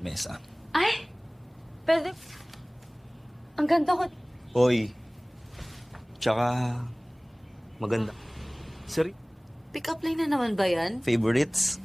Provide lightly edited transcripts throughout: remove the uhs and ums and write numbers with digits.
mesa. Ay, pwede. Ang ganda ko. Hoy. Tsaka, maganda. Sorry, Pick-up line na naman ba yan? favorites?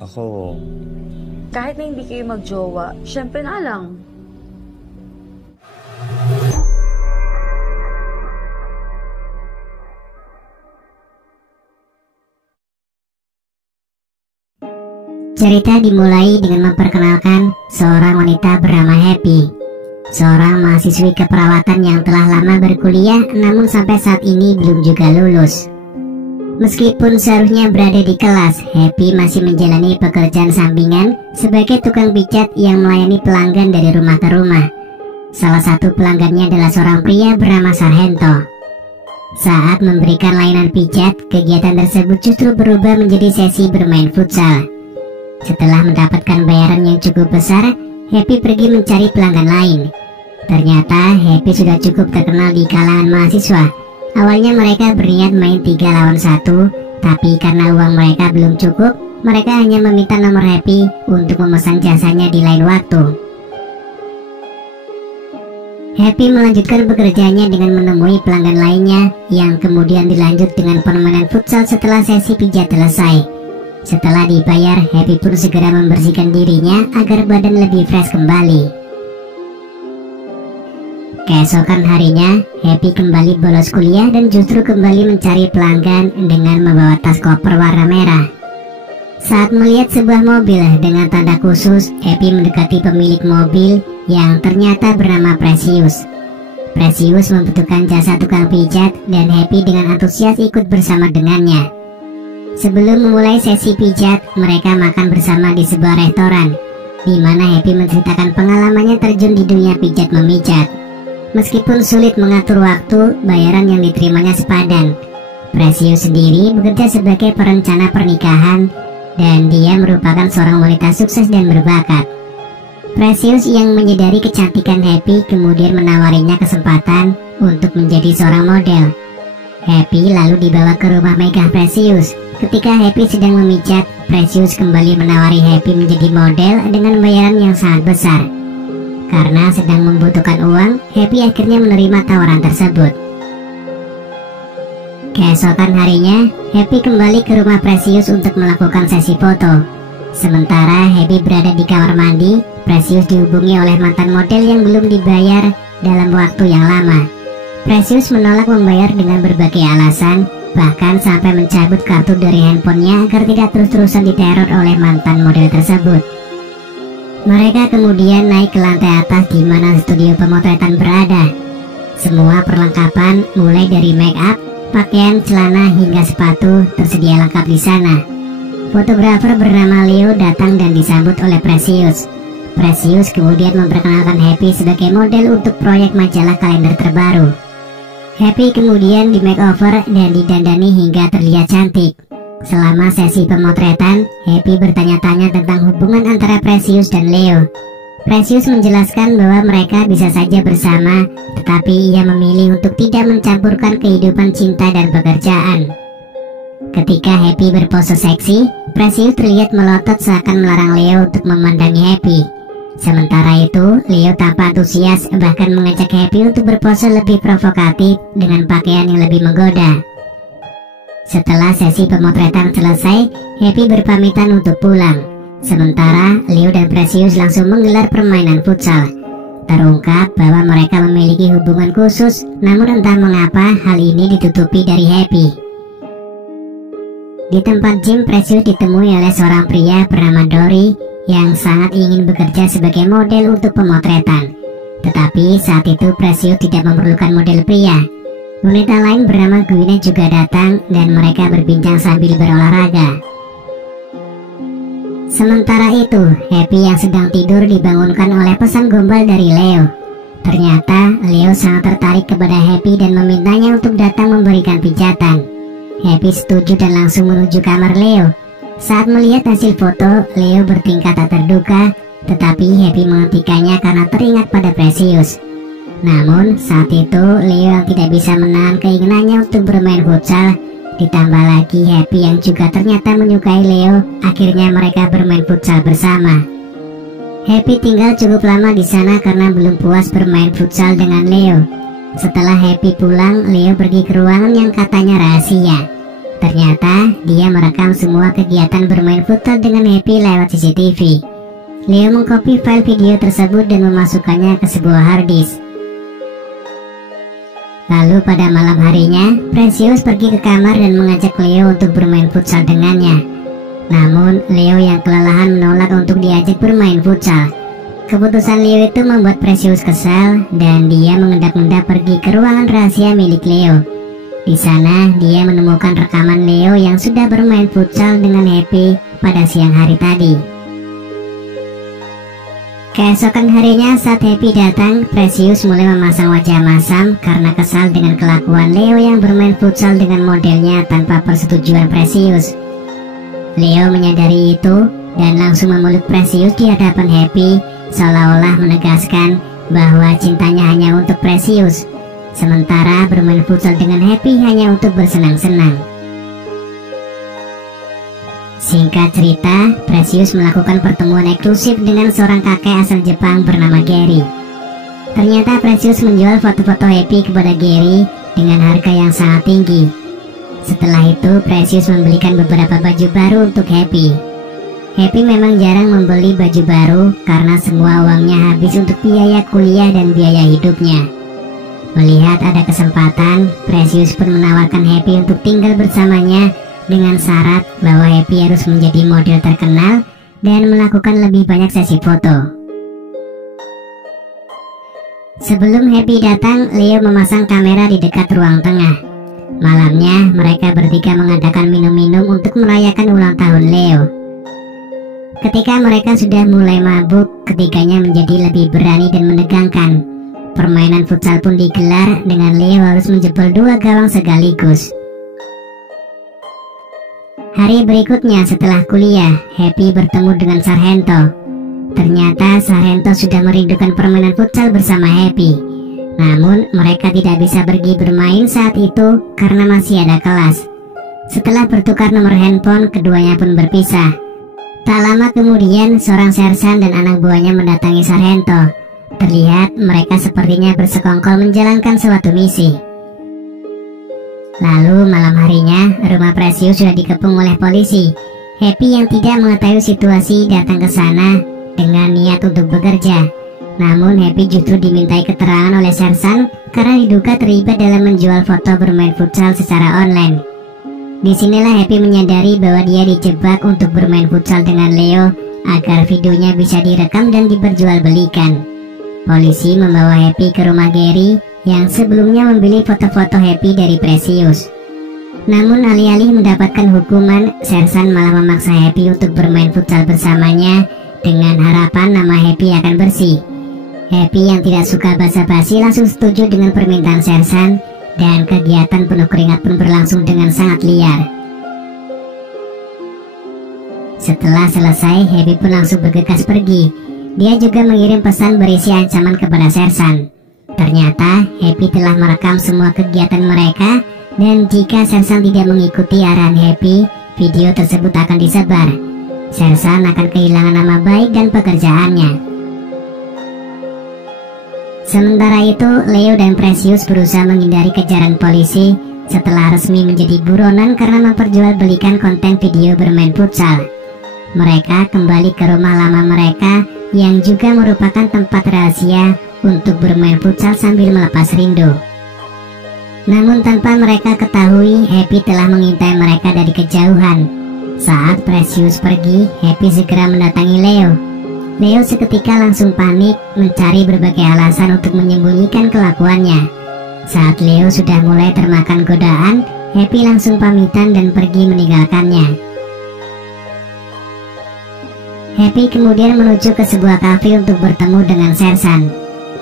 Ako, Kahit na hindi kayo magjowa, syempre na lang. Cerita dimulai dengan memperkenalkan seorang wanita bernama Happy, seorang mahasiswi keperawatan yang telah lama berkuliah namun sampai saat ini belum juga lulus. Meskipun seharusnya berada di kelas, Happy masih menjalani pekerjaan sampingan sebagai tukang pijat yang melayani pelanggan dari rumah ke rumah. Salah satu pelanggannya adalah seorang pria bernama Sarhento. Saat memberikan layanan pijat, kegiatan tersebut justru berubah menjadi sesi bermain futsal. Setelah mendapatkan bayaran yang cukup besar, Happy pergi mencari pelanggan lain. Ternyata Happy sudah cukup terkenal di kalangan mahasiswa. Awalnya mereka berniat main 3 lawan 1, tapi karena uang mereka belum cukup, mereka hanya meminta nomor Happy untuk memesan jasanya di lain waktu. Happy melanjutkan pekerjaannya dengan menemui pelanggan lainnya, yang kemudian dilanjut dengan permainan futsal setelah sesi pijat selesai. Setelah dibayar, Happy pun segera membersihkan dirinya agar badan lebih fresh kembali. Keesokan harinya, Happy kembali bolos kuliah dan justru kembali mencari pelanggan dengan membawa tas koper warna merah. Saat melihat sebuah mobil dengan tanda khusus, Happy mendekati pemilik mobil yang ternyata bernama Precious. Precious membutuhkan jasa tukang pijat dan Happy dengan antusias ikut bersama dengannya. Sebelum memulai sesi pijat, mereka makan bersama di sebuah restoran, di mana Happy menceritakan pengalamannya terjun di dunia pijat memijat. Meskipun sulit mengatur waktu, bayaran yang diterimanya sepadan. Precious sendiri bekerja sebagai perencana pernikahan, dan dia merupakan seorang wanita sukses dan berbakat. Precious yang menyadari kecantikan Happy kemudian menawarinya kesempatan untuk menjadi seorang model. Happy lalu dibawa ke rumah megah Precious. Ketika Happy sedang memijat, Precious kembali menawari Happy menjadi model dengan bayaran yang sangat besar. Karena sedang membutuhkan uang, Happy akhirnya menerima tawaran tersebut. Keesokan harinya, Happy kembali ke rumah Precious untuk melakukan sesi foto. Sementara Happy berada di kamar mandi, Precious dihubungi oleh mantan model yang belum dibayar dalam waktu yang lama. Precious menolak membayar dengan berbagai alasan, bahkan sampai mencabut kartu dari handphonenya agar tidak terus-terusan diteror oleh mantan model tersebut. Mereka kemudian naik ke lantai atas di mana studio pemotretan berada. Semua perlengkapan mulai dari make up, pakaian, celana hingga sepatu tersedia lengkap di sana. Fotografer bernama Leo datang dan disambut oleh Precious. Precious kemudian memperkenalkan Happy sebagai model untuk proyek majalah kalender terbaru. Happy kemudian di makeover dan didandani hingga terlihat cantik. Selama sesi pemotretan, Happy bertanya-tanya tentang hubungan antara Precious dan Leo. Precious menjelaskan bahwa mereka bisa saja bersama, tetapi ia memilih untuk tidak mencampurkan kehidupan cinta dan pekerjaan. Ketika Happy berpose seksi, Precious terlihat melotot seakan melarang Leo untuk memandangi Happy. Sementara itu, Leo tampak antusias bahkan mengajak Happy untuk berpose lebih provokatif dengan pakaian yang lebih menggoda. Setelah sesi pemotretan selesai, Happy berpamitan untuk pulang. Sementara Leo dan Precious langsung menggelar permainan futsal. Terungkap bahwa mereka memiliki hubungan khusus, namun entah mengapa hal ini ditutupi dari Happy. Di tempat gym, Precious ditemui oleh seorang pria bernama Dory yang sangat ingin bekerja sebagai model untuk pemotretan. Tetapi saat itu Precious tidak memerlukan model pria. Wanita lain bernama Gwyneth juga datang dan mereka berbincang sambil berolahraga. Sementara itu, Happy yang sedang tidur dibangunkan oleh pesan gombal dari Leo. Ternyata Leo sangat tertarik kepada Happy dan memintanya untuk datang memberikan pijatan. Happy setuju dan langsung menuju kamar Leo. Saat melihat hasil foto, Leo bertingkah tak terduga, tetapi Happy menghentikannya karena teringat pada Precious. Namun saat itu Leo yang tidak bisa menahan keinginannya untuk bermain futsal Ditambah lagi Happy yang juga ternyata menyukai Leo, akhirnya mereka bermain futsal bersama. Happy tinggal cukup lama di sana karena belum puas bermain futsal dengan Leo. Setelah Happy pulang, Leo pergi ke ruangan yang katanya rahasia. Ternyata dia merekam semua kegiatan bermain futsal dengan Happy lewat CCTV. Leo mengcopy file video tersebut dan memasukkannya ke sebuah hard disk. Lalu pada malam harinya, Precious pergi ke kamar dan mengajak Leo untuk bermain futsal dengannya. Namun, Leo yang kelelahan menolak untuk diajak bermain futsal. Keputusan Leo itu membuat Precious kesal dan dia mengendap-endap pergi ke ruangan rahasia milik Leo. Di sana, dia menemukan rekaman Leo yang sudah bermain futsal dengan Happy pada siang hari tadi. Keesokan harinya saat Happy datang, Precious mulai memasang wajah masam karena kesal dengan kelakuan Leo yang bermain futsal dengan modelnya tanpa persetujuan Precious. Leo menyadari itu dan langsung memeluk Precious di hadapan Happy, seolah-olah menegaskan bahwa cintanya hanya untuk Precious, sementara bermain futsal dengan Happy hanya untuk bersenang-senang. Singkat cerita, Precious melakukan pertemuan eksklusif dengan seorang kakek asal Jepang bernama Gary. Ternyata Precious menjual foto-foto Happy kepada Gary dengan harga yang sangat tinggi. Setelah itu, Precious membelikan beberapa baju baru untuk Happy. Happy memang jarang membeli baju baru karena semua uangnya habis untuk biaya kuliah dan biaya hidupnya. Melihat ada kesempatan, Precious pun menawarkan Happy untuk tinggal bersamanya dengan syarat bahwa Happy harus menjadi model terkenal dan melakukan lebih banyak sesi foto. Sebelum Happy datang, Leo memasang kamera di dekat ruang tengah. Malamnya, mereka bertiga mengadakan minum-minum untuk merayakan ulang tahun Leo. Ketika mereka sudah mulai mabuk, ketiganya menjadi lebih berani dan menegangkan. Permainan futsal pun digelar dengan Leo harus menjebol 2 gawang sekaligus. Hari berikutnya setelah kuliah, Happy bertemu dengan Sargento. Ternyata Sargento sudah merindukan permainan futsal bersama Happy. Namun mereka tidak bisa pergi bermain saat itu karena masih ada kelas. Setelah bertukar nomor handphone, keduanya pun berpisah. Tak lama kemudian, seorang sersan dan anak buahnya mendatangi Sargento. Terlihat mereka sepertinya bersekongkol menjalankan suatu misi. Lalu malam harinya, rumah Precious sudah dikepung oleh polisi. Happy yang tidak mengetahui situasi datang ke sana dengan niat untuk bekerja. Namun Happy justru dimintai keterangan oleh sersan karena diduga terlibat dalam menjual foto bermain futsal secara online. Disinilah Happy menyadari bahwa dia dijebak untuk bermain futsal dengan Leo agar videonya bisa direkam dan diperjualbelikan. Polisi membawa Happy ke rumah Gary yang sebelumnya membeli foto-foto Happy dari Precious. Namun alih-alih mendapatkan hukuman, sersan malah memaksa Happy untuk bermain futsal bersamanya dengan harapan nama Happy akan bersih. Happy yang tidak suka basa-basi langsung setuju dengan permintaan sersan dan kegiatan penuh keringat pun berlangsung dengan sangat liar. Setelah selesai, Happy pun langsung bergegas pergi. Dia juga mengirim pesan berisi ancaman kepada sersan. Ternyata Happy telah merekam semua kegiatan mereka dan jika sersan tidak mengikuti arahan Happy, video tersebut akan disebar. Sersan akan kehilangan nama baik dan pekerjaannya. Sementara itu, Leo dan Precious berusaha menghindari kejaran polisi setelah resmi menjadi buronan karena memperjualbelikan konten video bermain futsal. Mereka kembali ke rumah lama mereka yang juga merupakan tempat rahasia untuk bermain futsal sambil melepas rindu. Namun tanpa mereka ketahui, Happy telah mengintai mereka dari kejauhan. Saat Precious pergi, Happy segera mendatangi Leo. Leo seketika langsung panik, mencari berbagai alasan untuk menyembunyikan kelakuannya. Saat Leo sudah mulai termakan godaan, Happy langsung pamitan dan pergi meninggalkannya. Happy kemudian menuju ke sebuah kafe untuk bertemu dengan sersan.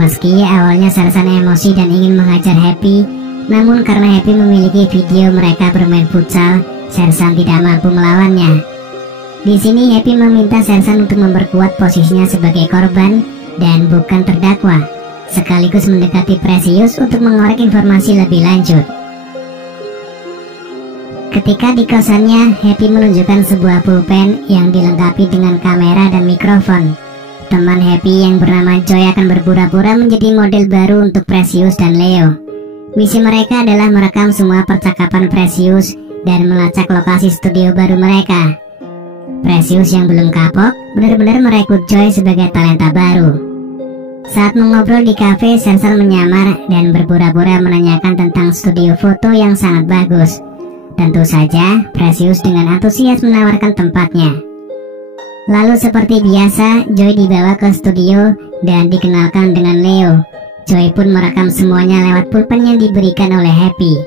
Meski awalnya sersan emosi dan ingin menghajar Happy, namun karena Happy memiliki video mereka bermain futsal, sersan tidak mampu melawannya. Di sini Happy meminta sersan untuk memperkuat posisinya sebagai korban dan bukan terdakwa, sekaligus mendekati Precious untuk mengorek informasi lebih lanjut. Ketika di kosannya, Happy menunjukkan sebuah pulpen yang dilengkapi dengan kamera dan mikrofon. Teman Happy yang bernama Joy akan berpura-pura menjadi model baru untuk Precious dan Leo. Misi mereka adalah merekam semua percakapan Precious dan melacak lokasi studio baru mereka. Precious yang belum kapok benar-benar merekrut Joy sebagai talenta baru. Saat mengobrol di kafe, Sensor menyamar dan berpura-pura menanyakan tentang studio foto yang sangat bagus. Tentu saja, Precious dengan antusias menawarkan tempatnya. Lalu seperti biasa, Joy dibawa ke studio dan dikenalkan dengan Leo. Joy pun merekam semuanya lewat pulpen yang diberikan oleh Happy.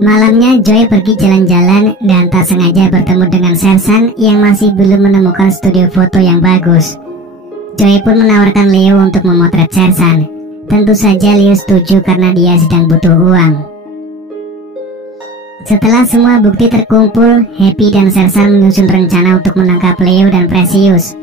Malamnya Joy pergi jalan-jalan dan tak sengaja bertemu dengan Sersan yang masih belum menemukan studio foto yang bagus. Joy pun menawarkan Leo untuk memotret Sersan. Tentu saja Leo setuju karena dia sedang butuh uang. Setelah semua bukti terkumpul, Happy dan Sersan menyusun rencana untuk menangkap Leo dan Precious.